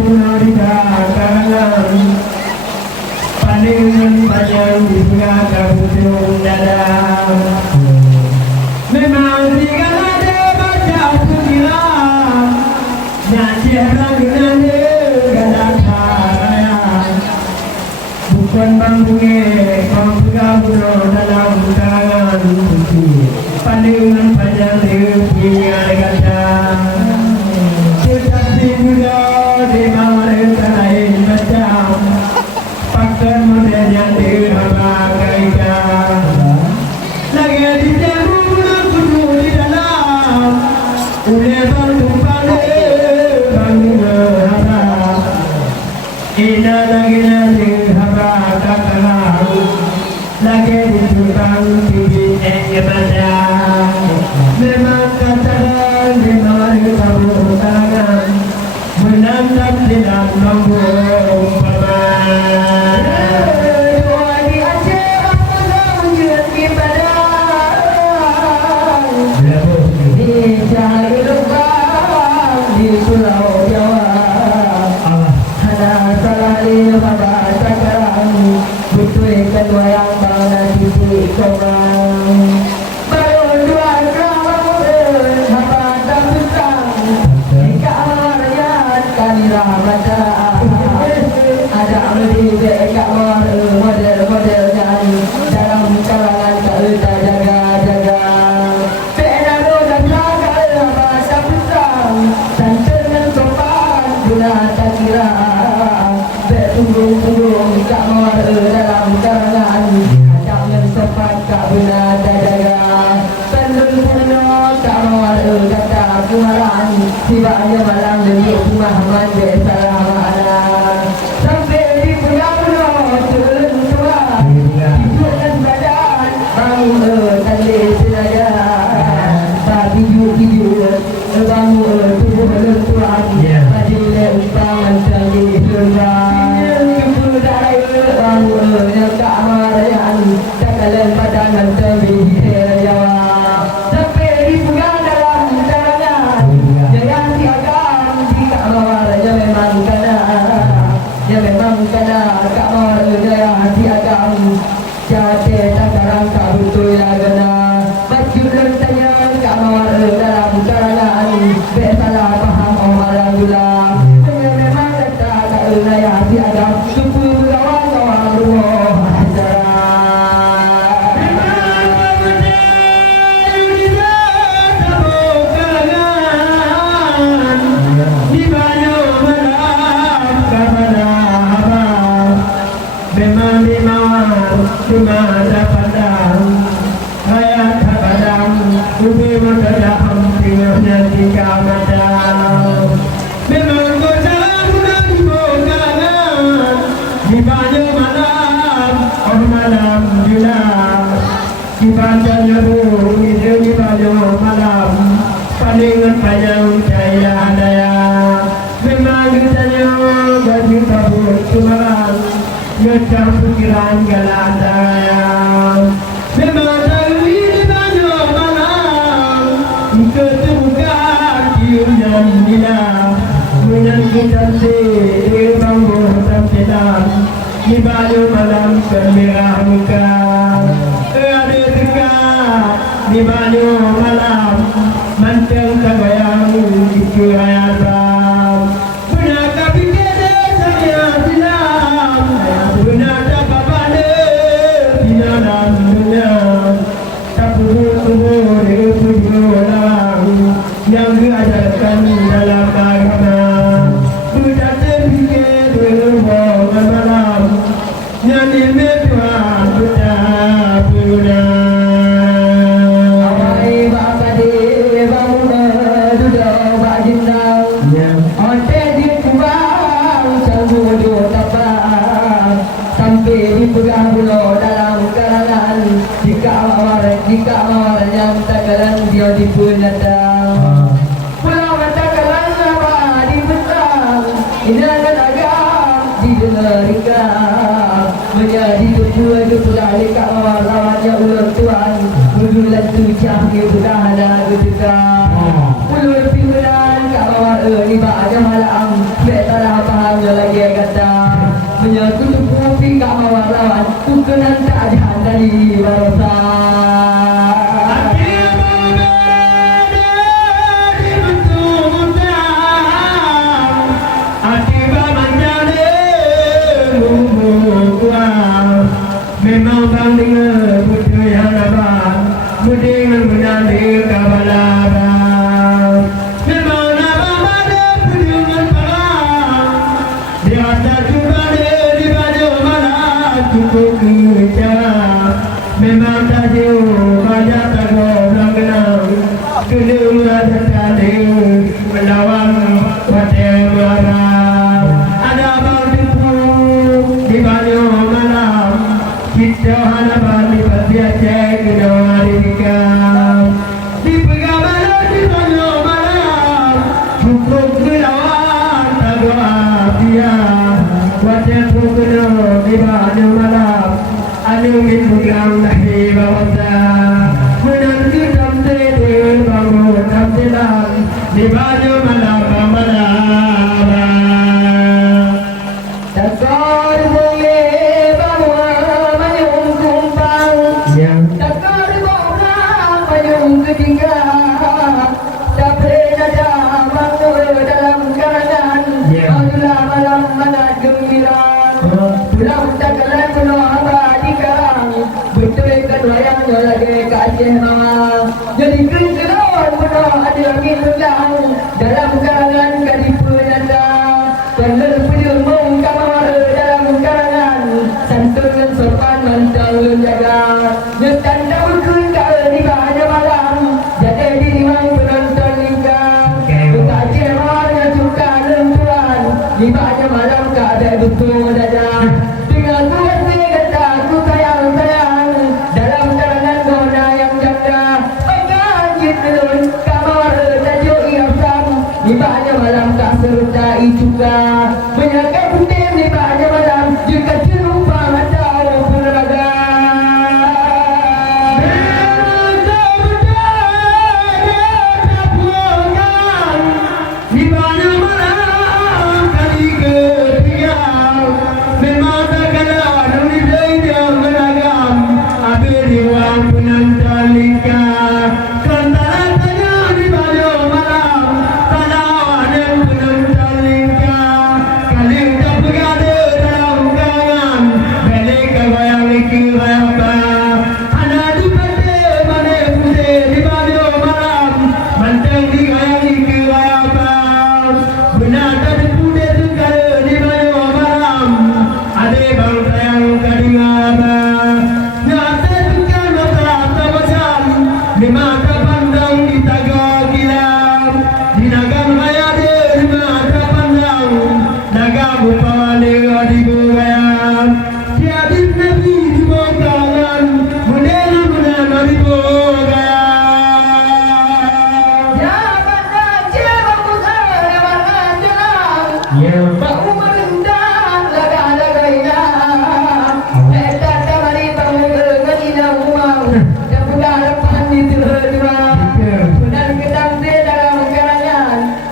bunuh di karangan pandangan panjang di tengah kabut dada. Memang segala ada baca sugilah nyanyi dengan negara kaya. Bukan bangke bangga bunuh dalam karangan putih pandangan panjang di dunia negara. Tetapi juga di mana lain macam pakar modern yang dihabakaikan. Lagi di jauh kudu di dalam oleh bantu bangun ina lagi nanti habakaikan. Lagi di tukang tinggi yang baca memang katakan di mana kamu tangan menantang tidak mampu paman. Doa di Aceh apa lanjut di Padang, di Cari Lubang, di Pulau Jawa. Ada salah di Bapak Cakaran, butuh kedua yang bangga titik korang. Baru dua kawan apa tak susah, jika rakyat kanira baca. Ada lebih baik model-model jadi dalam kalangan tak jaga-jaga. Benar dan jaga apa tak susah, dan dengan sopan guna tak kira. Tunggu-tunggu tak mawar dalam karangan, ajak yang sopan tak guna tak jaga. Tendung-tendung tak mawar kata kumaran, tibanya malam lebih pemahaman besalah mana. Sampai di pulau turun tua, hidupkan badan, bangun tali senaja. Tapi hidupkan bangun tubuh lentuan, adilai umpangan tali surga. Bangun yang tak marayan, cakalan badan dan tebih Jawa. Sampai di pulau dalam karangan, jangan siagam jika mawar memang kena. Ya memang kena kak mawar jaya siagam. Jate takarang tak betul ya kena. Baju lentanya kak mawar dalam karangan. Besalah paham omalan gula. Ya memang kata kak jaya siagam. Suku kawan-kawan rumah acara. Dimana padang hayat padang ubi madam tinggalnya tiga madam memang godang dan godangan di banyak malam malam juga di banyak nyeru di banyak malam palingan panjang jaya daya memang ditanya baju kabut kumaran ngecam pikiran galadaya memang dari banyak malam ketubuhnya kiumnya nila menyanyikan si bambu tampilan di banyak malam kemerah muka ada dekat di banyak malam mancang kabayang di curayat bam benarkah pikir saya silam benarkah babade di dalam dunia tak perlu dipujulang yang diajarkan dalam agama budak terfikir berhubungan malam nyanyi Tuhan budak punya awai babade bangun duduk bajindang onte di kubang sanggup tapang sampai di pulau dalam karangan jika mawar yang takaran dia di punatang pulau takaran apa di petang inangan agam di dengarkan menjadi tujuan dari kak mawar lawannya ular tuan berdulan tujuh ke budana ketika ulur pimulan kak mawar di bahagia malam betara di barosa. Memang banding budaya laban, budaya menanti kabalaban. Memang laban ada budaya perang, di atas juga di baju malam cukup kerja. Memang tak jauh banyak tahu belakang, kedua tertali melawan wadai marah. Ada bangku di baju malam. Kita hadapan di bahagia cek dari tiga di pegawai di banyak malam cukup melawan tak dia wajah pukul di banyak malam anu minum lagi bawah menanti sampai di bangun sampai di banyak malam jadi kencelawan penuh ada angin rendah dalam karangan kadipu nanda penuh penyemung kamar dalam karangan santun dan sopan mantau jaga nyetan daun kau di banyak malam jadi diriwang penonton lingkar buka cemarnya suka lentuan di banyak malam tak ada betul dada dengan kuat segera ku sayang dalam karangan gona yang jaga kamar tajuk iafam di banyak malam tak sertai juga menyangka penting di banyak malam jika terlupa atau peraga di banyak malam kali ketiga memang tak kalah demi dia beragam habis diwang penonton lingkar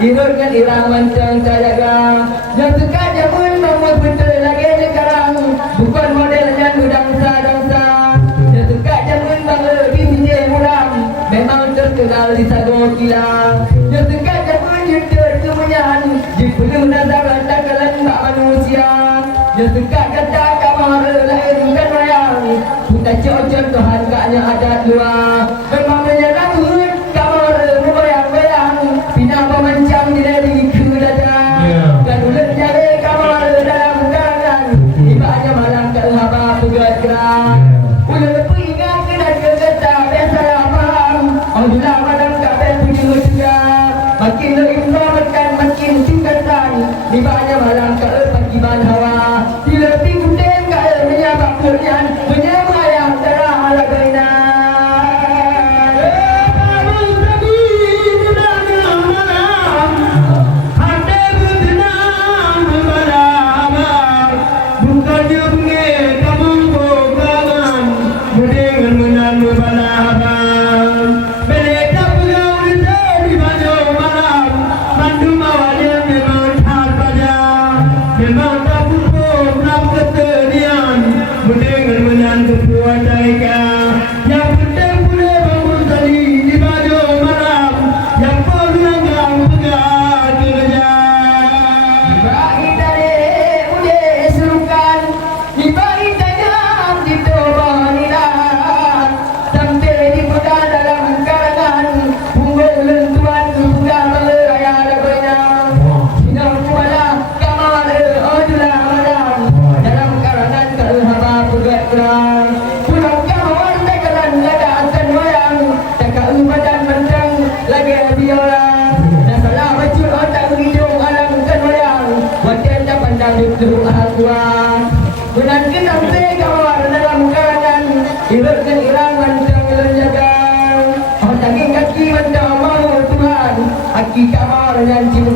Irurkan irang mancang jaga yang suka jamun membuat betul lagi sekarang bukan modelnya dangsa-dangsa yang suka jamun bangla di sini muram memang terkenal di sago kilang yang suka jamun yudur kemunyan di penuh nazaran takalan tak manusia yang suka kata kamar lahir bukan wayang kita cocok Tuhan kaknya adat luar memang menyerang kamar membayang-bayang pinang pemancang di dari kudada dan ulet jari kamar dalam karangan ibanya malam terhaba pegat gerak ulet peringat kena kegetak biasa paham Allah malam kabel punya juga makin lembah makan makin tingkatan ibanya malam keempat giban hawa dilepih kutem kaya menyabak kurnian menyamayang terang ala gaina Mandu mawalnya memang tak pada yang jiwa